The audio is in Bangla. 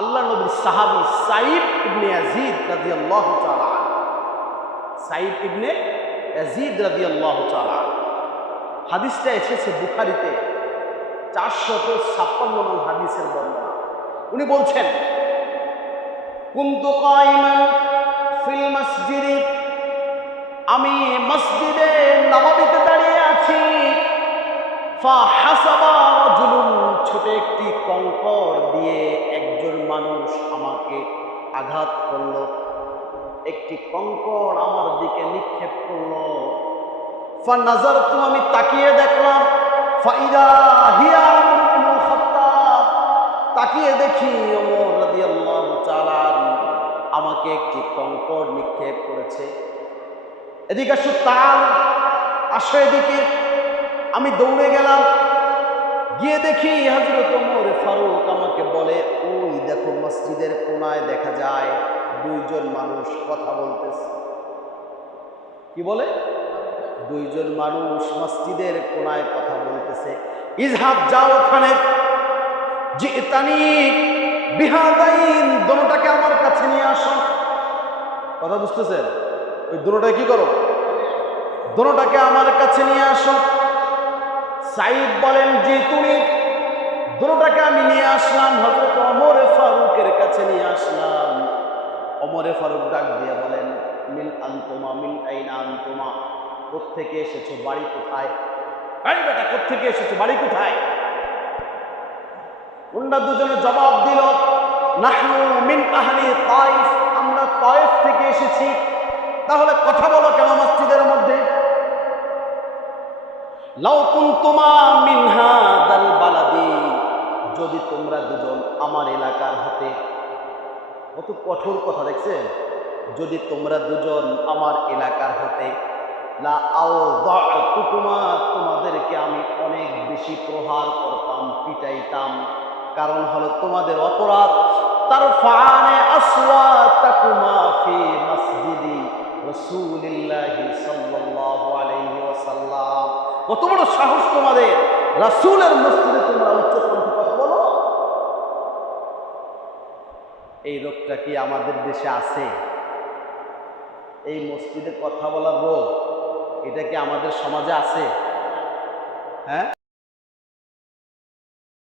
আল্লাহ নবীর সাহাবী সাইদ ইবনে ইয়াজিদ রাদিয়াল্লাহু তাআলা, সাইদ ইবনে ইয়াজিদ রাদিয়াল্লাহু তাআলা, হাদিসটা এসেছে বুখারীতে 456 নম্বর হাদিসের বর্ণনা। উনি বলছেন, কুনতু কাইমান ফিল মসজিদে, আমি মসজিদে নববীতে দাঁড়িয়ে আছি, ফাহাসাবা রাজুলুন, ছোট একটি কঙ্কর দিয়ে একজন মানুষ আমাকে আঘাত করলো, একটি কঙ্কর আমার দিকে নিক্ষেপ করলো। ফানাজারতু, আমি তাকিয়ে দেখলাম, ফাইদা হিয়া ওমর ইবনুল খাত্তাব, তাকিয়ে দেখি ওমর রাদিয়াল্লাহু তাআলা আমাকে একটি কঙ্কর নিক্ষেপ করেছে। এদিকে আসো, তাল আসো এদিকে। আমি দৌড়ে গেলাম, গিয়ে দেখি হযরত ওমর ফারুক আমাকে বলে, ওই দেখো মসজিদের কোনায় দেখা যায় দুইজন মানুষ কথা বলতেছে। কি বলে? দুইজন মানুষ মসজিদের কোনায় কথা বলতেছে। ইজহাব, যাও ওখানে, জিতানি বিহাদাইন, দোনোটাকে আমার কাছে নিয়ে আসো। কথা বুঝতেছেন? ওই দোনোটাকে কি করো? দোনোটাকে আমার কাছে নিয়ে আসো। সাইদ বলেন, জি তুমি। দোনোটাকে আমি নিয়ে আসলাম, হযরত ওমর ফারুকের কাছে নিয়ে আসলাম। ওমর ফারুক ডাক দিয়ে বলেন, মিন আনতুমা, মিন আইনা আনতুমা, কোত্থেকে এসেছো, বাড়ি কোথায়? এই বেটা, কোত্থেকে এসেছো, বাড়ি কোথায়? ওনারা দুজনে জবাব দিল, নাহনু মিন আহলি তায়েফ, আমরা তায়েফ থেকে এসেছি। তাহলে কথা বলো কেন মসজিদের মধ্যে? লাউ কুনতুমা মিন হাদাল বালাদি, যদি তোমরা দুজন আমার এলাকার হতে, কত কঠোর কথা দেখছেন, যদি তোমরা দুজন আমার এলাকার হতে, লা আওযাতুকুমা, তোমাদেরকে আমি অনেক বেশি প্রহার করতাম, পিটাইতাম। কারণ হলো তোমাদের অপরাধ, তারফানে আসওয়াতাকুমা ফি মসজিদি রাসূলিল্লাহি সাল্লাল্লাহু আলাইহি ওয়াসাল্লাম, কত বড় সাহস তোমাদের, রাসূলের মসজিদে তোমরা উচ্চকণ্ঠে কথা বলো। এই রোগটা কি আমাদের দেশে আছে? এই মসজিদে কথা বলার রোগ, এটা কি আমাদের সমাজে আছে? হ্যাঁ।